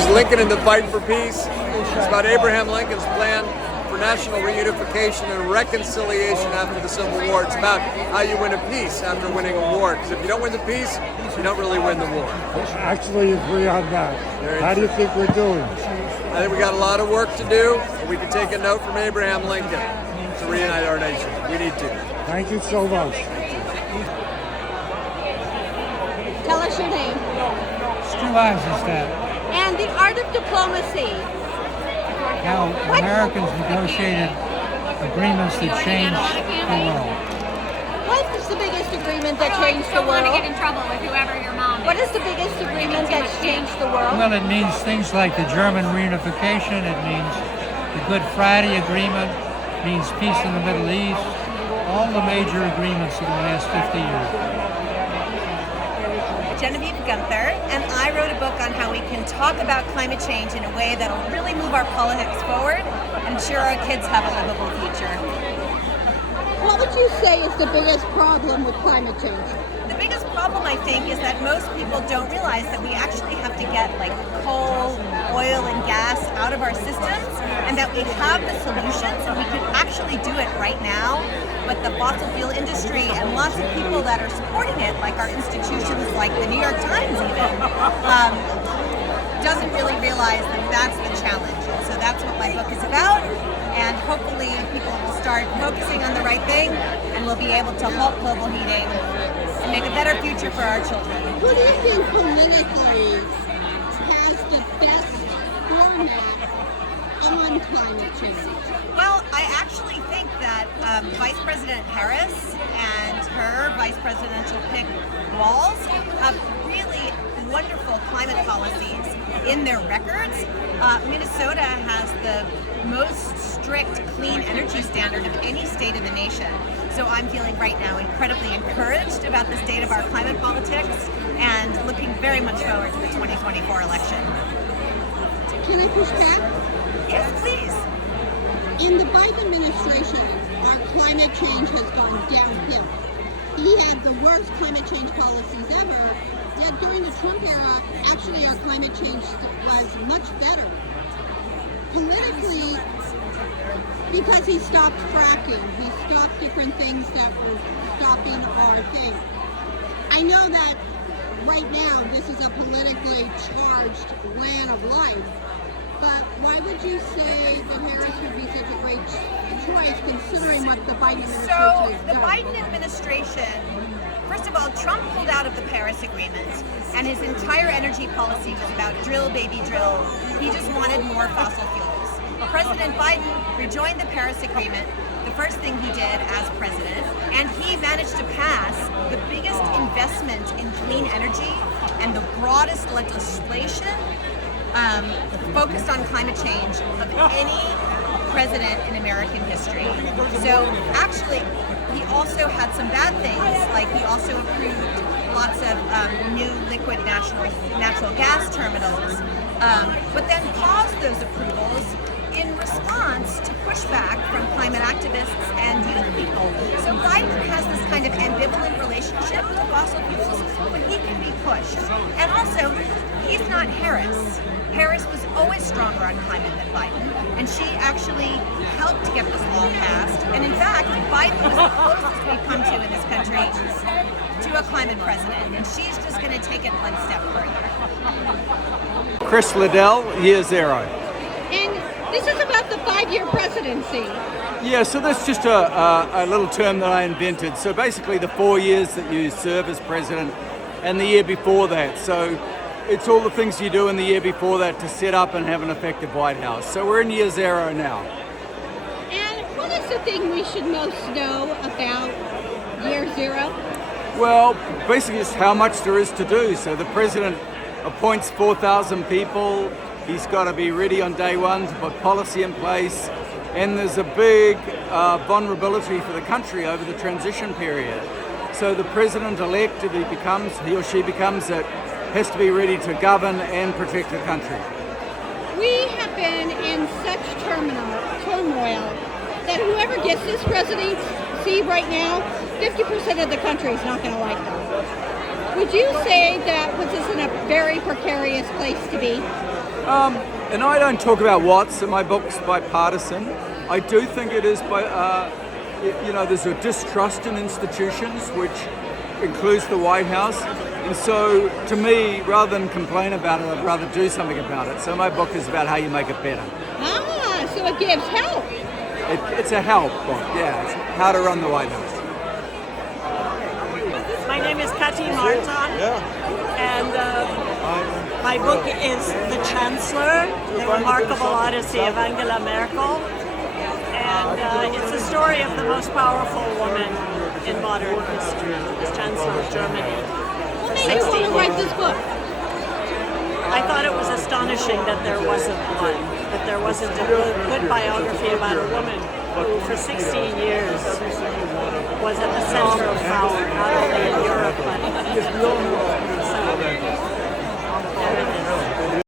It's Lincoln and the Fight for Peace. It's about Abraham Lincoln's plan for national reunification and reconciliation after the Civil War. It's about how you win a peace after winning a war. Because if you don't win the peace, you don't really win the war. I actually agree on that. How do you think we're doing? I think we got a lot of work to do. We can take a note from Abraham Lincoln to reunite our nation. We need to. Thank you so much. Tell us your name. Stu Eisenstadt. And the art of diplomacy. How Americans negotiated agreements that changed the world. What is the biggest agreement that changed the don't want to world? get in trouble with whoever your mom is. What is the biggest agreement that's changed the world? Well, it means things like the German reunification. It means the Good Friday Agreement. It means peace in the Middle East. All the major agreements of the last 50 years. Genevieve Gunther, and I wrote a book on how we can talk about climate change in a way that'll really move our politics forward and ensure our kids have a livable future. What would you say is the biggest problem with climate change? The biggest problem, I think, is that most people don't realize that we actually have to get like coal, oil, and gas out of our systems, and that we have the solutions and we can actually do it right now. But the fossil fuel industry and lots of people that are supporting it, like our institutions, like the New York Times even, doesn't really realize that that's the challenge. And so that's what my book is about. And hopefully people will start focusing on the right thing and we'll be able to halt global heating and make a better future for our children. Who do you think politically has the best format on climate change? Well, I actually think that Vice President Harris and her vice presidential pick Walz have really wonderful climate policies in their records. Minnesota has the most strict clean energy standard of any state in the nation. So I'm feeling right now incredibly encouraged about the state of our climate politics and looking very much forward to the 2024 election. Can I push back? Yes, please. In the Biden administration, our climate change has gone downhill. He had the worst climate change policies ever, yet during the Trump era, actually our climate change was much better. Politically, because he stopped fracking, he stopped different things that were stopping our thing. I know that right now this is a politically charged land of life, but why would you say that Harris would be such a great choice considering what the Biden administration has done? So the Biden administration, first of all, Trump pulled out of the Paris Agreement, and his entire energy policy was about drill, baby, drill. He just wanted more fossil fuels. President Biden rejoined the Paris Agreement, the first thing he did as president, and he managed to pass the biggest investment in clean energy and the broadest legislation focused on climate change of any president in American history. So actually, he also had some bad things, like he also approved lots of new liquid natural gas terminals, but then paused those approvals in response to pushback from climate activists and youth people. So Biden has this kind of ambivalent relationship to fossil fuels, but he can be pushed. And also, he's not Harris. Harris was always stronger on climate than Biden, and she actually helped get this law passed. And in fact, Biden was the closest we've come to in this country to a climate president, and she's just going to take it one step further. Chris Liddell, Year Zero. And this is about the 5-year presidency. Yeah, so that's just a little term that I invented. So basically the 4 years that you serve as president and the year before that. So it's all the things you do in the year before that to set up and have an effective White House. So we're in Year Zero now. And what is the thing we should most know about Year Zero? Well, basically it's how much there is to do. So the president appoints 4,000 people. He's got to be ready on day one to put policy in place. And there's a big vulnerability for the country over the transition period. So the president-elect, if he or she becomes it, has to be ready to govern and protect the country. We have been in such turmoil that whoever gets this presidency right now, 50% of the country is not going to like them. Would you say that puts us in a very precarious place to be? And I don't talk about what's, and my book's bipartisan. I do think it is there's a distrust in institutions, which includes the White House. And so, to me, rather than complain about it, I'd rather do something about it. So my book is about how you make it better. Ah, so it gives help. It's a help book, yeah. It's how to run the White House. My name is Kati Marton, and my book is The Chancellor, The Remarkable Odyssey of Angela Merkel. And it's a story of the most powerful woman in modern history, as Chancellor of Germany. What made you want to write this book? I thought it was astonishing that there wasn't one, that there wasn't a good biography about a woman who for 16 years was at the center of power, not only in Europe but